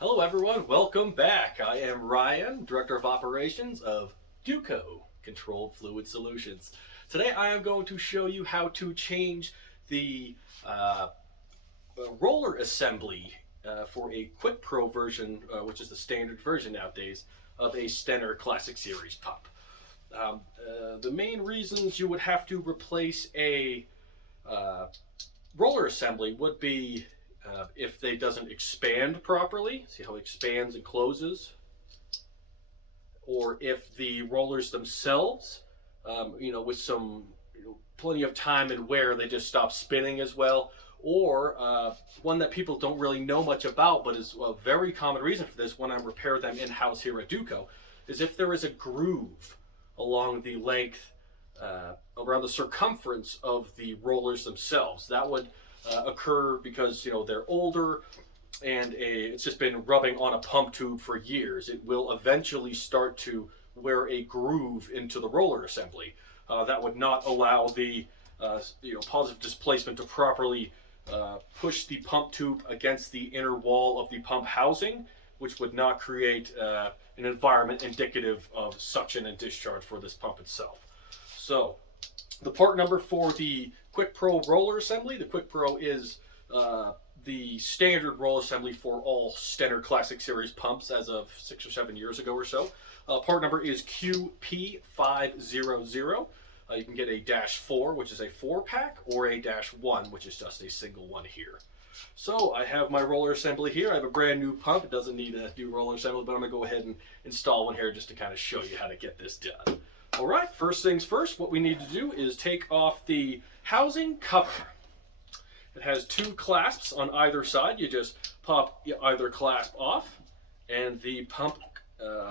Hello everyone, welcome back. I am Ryan, Director of Operations of Duco Controlled Fluid Solutions. Today I am going to show you how to change the roller assembly for a Quick Pro version, which is the standard version nowadays, of a Stenner Classic Series pump. The main reasons you would have to replace a roller assembly would be if they doesn't expand properly, see how it expands and closes, or if the rollers themselves, with some plenty of time and wear, they just stop spinning as well. Or one that people don't really know much about, but is a very common reason for this when I repair them in-house here at Duco, is if there is a groove along the length, around the circumference of the rollers themselves. That would occur because they're older and it's just been rubbing on a pump tube for years. It will eventually start to wear a groove into the roller assembly. That would not allow the positive displacement to properly push the pump tube against the inner wall of the pump housing, which would not create an environment indicative of suction and discharge for this pump itself. So the part number for the Quick Pro roller assembly, the Quick Pro is the standard roller assembly for all Stenner Classic Series pumps as of 6 or 7 years ago or so. Part number is QP500. You can get a -4, which is a 4-pack, or a -1, which is just a single one here. So I have my roller assembly here. I have a brand new pump. It doesn't need a new roller assembly, but I'm going to go ahead and install one here just to kind of show you how to get this done. All right, first things first, what we need to do is take off the housing cover. It has 2 clasps on either side. You just pop either clasp off, and the pump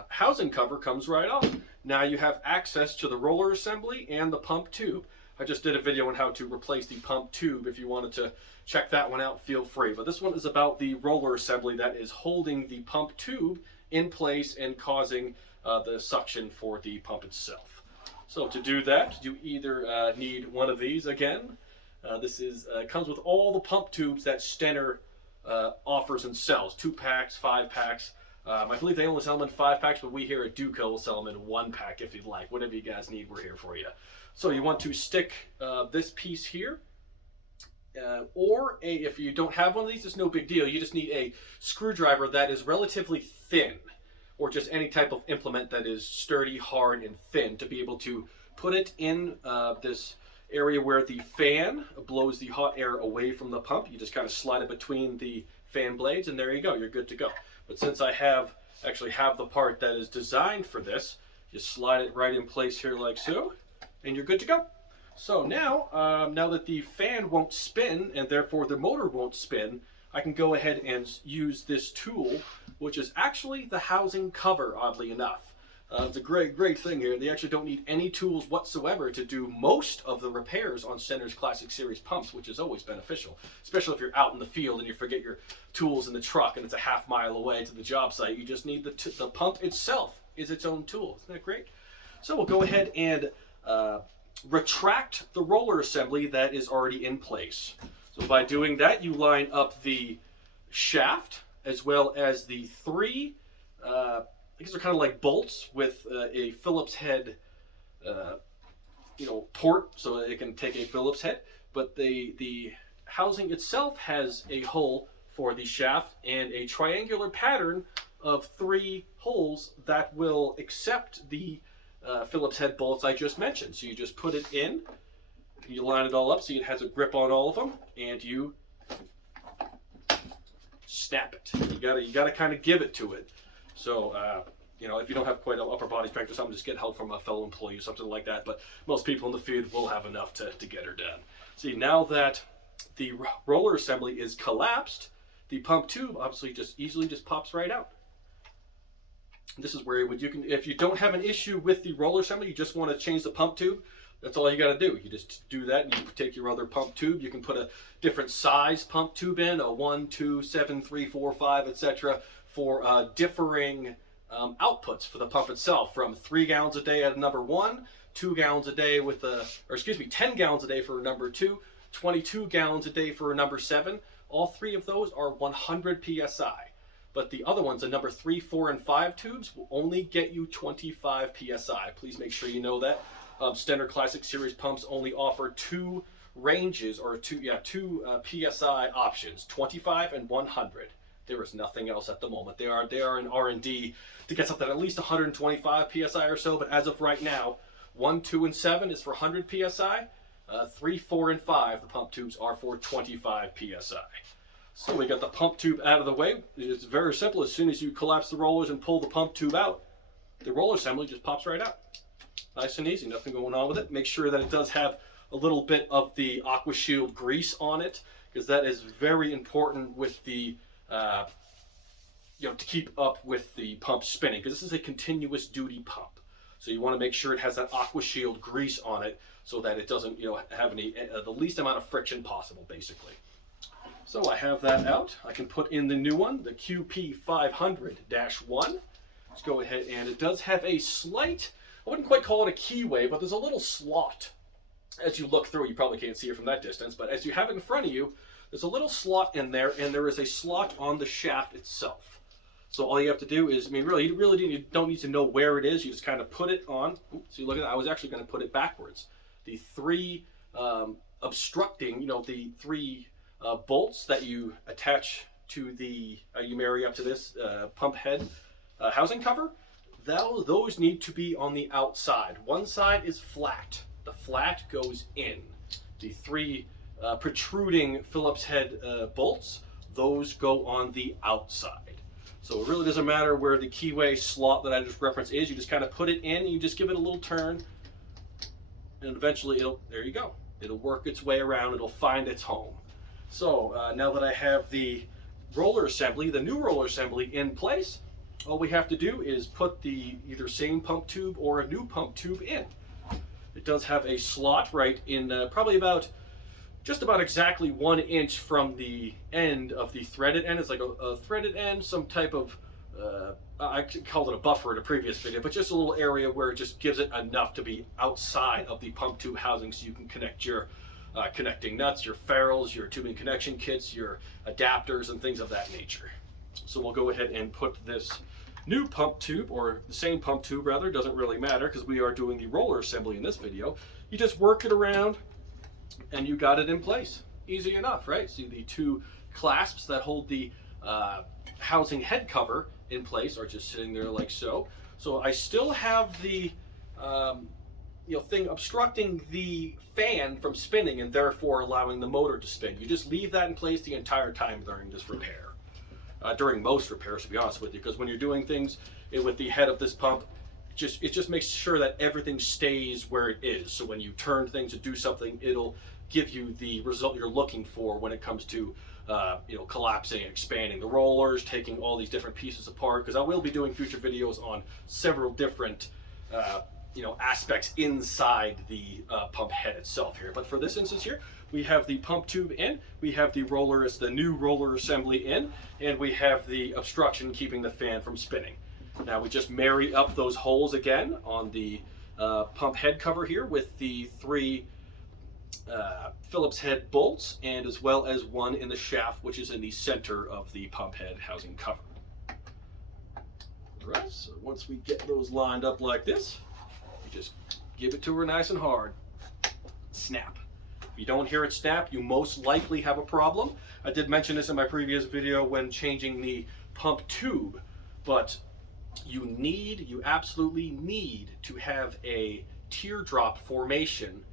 housing cover comes right off. Now you have access to the roller assembly and the pump tube. I just did a video on how to replace the pump tube. If you wanted to check that one out, feel free. But this one is about the roller assembly that is holding the pump tube in place and causing the suction for the pump itself. So to do that, you either need one of these again. This comes with all the pump tubes that Stenner offers and sells. 2-packs, 5-packs. I believe they only sell them in 5-packs, but we here at Duco will sell them in 1-pack if you'd like. Whatever you guys need, we're here for you. So you want to stick this piece here. If you don't have one of these, it's no big deal. You just need a screwdriver that is relatively thin, or just any type of implement that is sturdy, hard, and thin, to be able to put it in this area where the fan blows the hot air away from the pump. You just kind of slide it between the fan blades, and there you go, you're good to go. But since I actually have the part that is designed for this, you slide it right in place here like so, and you're good to go. So now that the fan won't spin, and therefore the motor won't spin, I can go ahead and use this tool, which is actually the housing cover, oddly enough. It's a great thing here. They actually don't need any tools whatsoever to do most of the repairs on Stenner's Classic Series pumps, which is always beneficial, especially if you're out in the field and you forget your tools in the truck and it's a half-mile away to the job site. You just need the pump itself is its own tool. Isn't that great? So we'll go ahead and retract the roller assembly that is already in place. So by doing that, you line up the shaft as well as the 3 I guess they're kind of like bolts with a Phillips head, port, so it can take a Phillips head. But the housing itself has a hole for the shaft and a triangular pattern of 3 holes that will accept the Phillips head bolts I just mentioned. So you just put it in, you line it all up so it has a grip on all of them, and you snap it. You gotta kind of give it to it. So, if you don't have quite an upper body strength or something, just get help from a fellow employee or something like that. But most people in the field will have enough to get her done. See, now that the roller assembly is collapsed, the pump tube obviously easily pops right out. This is where if you don't have an issue with the roller assembly, you just want to change the pump tube, that's all you got to do. You just do that, and you take your other pump tube. You can put a different size pump tube in, a 1, 2, 7, 3, 4, 5, etc. for differing outputs for the pump itself, from 3 gallons a day at a number 1, 2 gallons a day 10 gallons a day for a number 2, 22 gallons a day for a number 7. All 3 of those are 100 psi. but the other ones, the number 3, 4, and 5 tubes, will only get you 25 psi. Please make sure you know that. Stenner Classic Series pumps only offer two ranges, or two psi options, 25 and 100. There is nothing else at the moment. They are in R&D to get something at least 125 psi or so, but as of right now, 1, 2, and 7 is for 100 psi. 3, 4, and 5, the pump tubes, are for 25 psi. So we got the pump tube out of the way. It's very simple. As soon as you collapse the rollers and pull the pump tube out, the roller assembly just pops right out. Nice and easy, nothing going on with it. Make sure that it does have a little bit of the Aqua Shield grease on it, because that is very important with the, to keep up with the pump spinning, because this is a continuous duty pump. So you want to make sure it has that Aqua Shield grease on it so that it doesn't, have any, the least amount of friction possible, basically. So I have that out. I can put in the new one, the QP500-1. Let's go ahead, and it does have a slight, I wouldn't quite call it a keyway, but there's a little slot. As you look through, you probably can't see it from that distance, but as you have it in front of you, there's a little slot in there, and there is a slot on the shaft itself. So all you have to do is, you don't need to know where it is. You just kind of put it on. So you look at that. I was actually going to put it backwards. The three obstructing, the three bolts that you attach to the, you marry up to this pump head housing cover, those need to be on the outside. One side is flat. The flat goes in. The three protruding Phillips head bolts, those go on the outside. So it really doesn't matter where the keyway slot that I just referenced is. You just kind of put it in, and you just give it a little turn, and eventually there you go. It'll work its way around. It'll find its home. So now that I have the roller assembly, the new roller assembly in place, all we have to do is put the either same pump tube or a new pump tube in. It does have a slot right in probably just about exactly 1 inch from the end of the threaded end. It's like a threaded end, some type of, I called it a buffer in a previous video, but just a little area where it just gives it enough to be outside of the pump tube housing so you can connect your connecting nuts, your ferrules, your tubing connection kits, your adapters, and things of that nature. So we'll go ahead and put this new pump tube, or the same pump tube rather, doesn't really matter because we are doing the roller assembly in this video. You just work it around and you got it in place. Easy enough, right? See the two clasps that hold the housing head cover in place are just sitting there like so. So I still have the thing obstructing the fan from spinning and therefore allowing the motor to spin. You just leave that in place the entire time during this repair. During most repairs, to be honest with you, because when you're doing things with the head of this pump, it just makes sure that everything stays where it is. So when you turn things to do something, it'll give you the result you're looking for when it comes to collapsing and expanding the rollers, taking all these different pieces apart, because I will be doing future videos on several different aspects inside the pump head itself here. But for this instance here, we have the pump tube in, we have the new roller assembly in, and we have the obstruction keeping the fan from spinning. Now we just marry up those holes again on the pump head cover here with the three Phillips head bolts, and as well as one in the shaft, which is in the center of the pump head housing cover. All right, so once we get those lined up like this, you just give it to her nice and hard. Snap. If you don't hear it snap, you most likely have a problem. I did mention this in my previous video when changing the pump tube, but you absolutely need to have a teardrop formation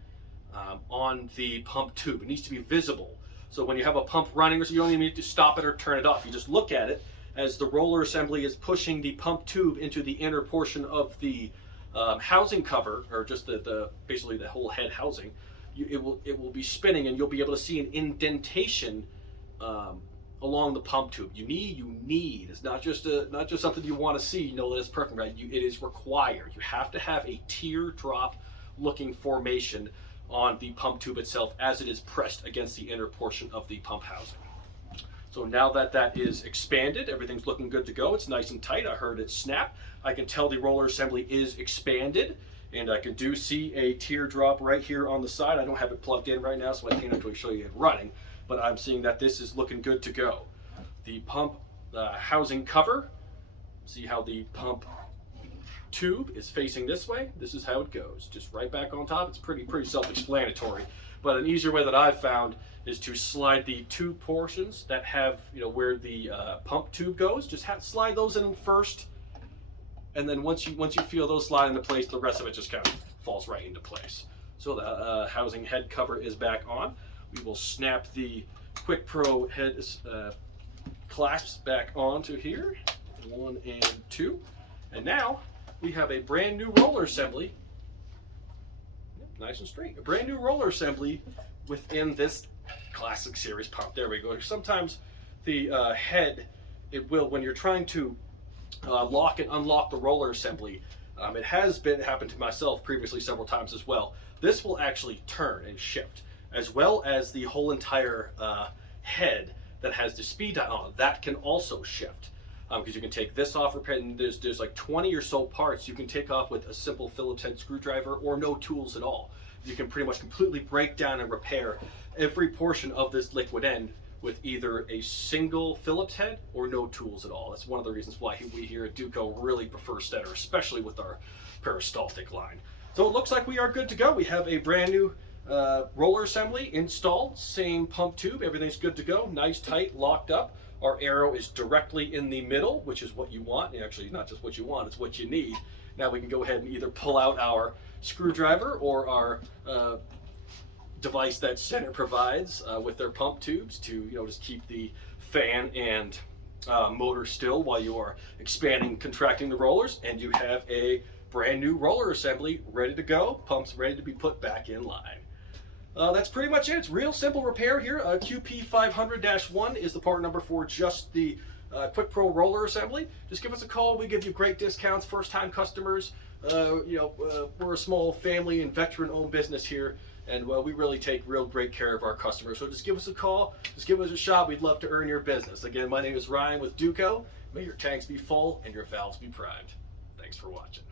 on the pump tube. It needs to be visible. So when you have a pump running, you don't even need to stop it or turn it off. You just look at it as the roller assembly is pushing the pump tube into the inner portion of the housing cover, or just basically the whole head housing. It will be spinning, and you'll be able to see an indentation along the pump tube. You need. It's not just something you want to see. You know that it's perfect, right? It is required. You have to have a teardrop looking formation on the pump tube itself as it is pressed against the inner portion of the pump housing. So now that that is expanded, everything's looking good to go. It's nice and tight. I heard it snap. I can tell the roller assembly is expanded, and I do see a teardrop right here on the side. I don't have it plugged in right now, so I can't actually show you it running, but I'm seeing that this is looking good to go. The pump housing cover. See how the pump tube is facing this way? This is how it goes, just right back on top. It's pretty self-explanatory, but an easier way that I've found is to slide the tube portions that have, where the pump tube goes, just slide those in first, and then once you feel those slide into place, the rest of it just kind of falls right into place. So the housing head cover is back on. We will snap the Quick Pro head clasps back onto here, 1 and 2, and now we have a brand new roller assembly, nice and straight. A brand new roller assembly within this Classic Series pump. There we go. Sometimes the head, it will, when you're trying to lock and unlock the roller assembly, it has happened to myself previously several times as well. This will actually turn and shift, as well as the whole entire head that has the speed dial on it. That can also shift. Because you can take this off, and there's like 20 or so parts you can take off with a simple Phillips head screwdriver or no tools at all. You can pretty much completely break down and repair every portion of this liquid end with either a single Phillips head or no tools at all. That's one of the reasons why we here at Duco really prefer Stenner, especially with our peristaltic line. So it looks like we are good to go. We have a brand new roller assembly installed, same pump tube, everything's good to go, nice, tight, locked up. Our arrow is directly in the middle, which is what you want. Actually, not just what you want, it's what you need. Now we can go ahead and either pull out our screwdriver or our device that Stenner provides with their pump tubes to just keep the fan and motor still while you are expanding, contracting the rollers, and you have a brand new roller assembly ready to go, pumps ready to be put back in line. That's pretty much it. It's real simple repair here. QP500-1 is the part number for just the Quick Pro roller assembly. Just give us a call. We give you great discounts, first-time customers. We're a small family and veteran-owned business here, and we really take real great care of our customers. So just give us a call. Just give us a shot. We'd love to earn your business. Again, my name is Ryan with Duco. May your tanks be full and your valves be primed. Thanks for watching.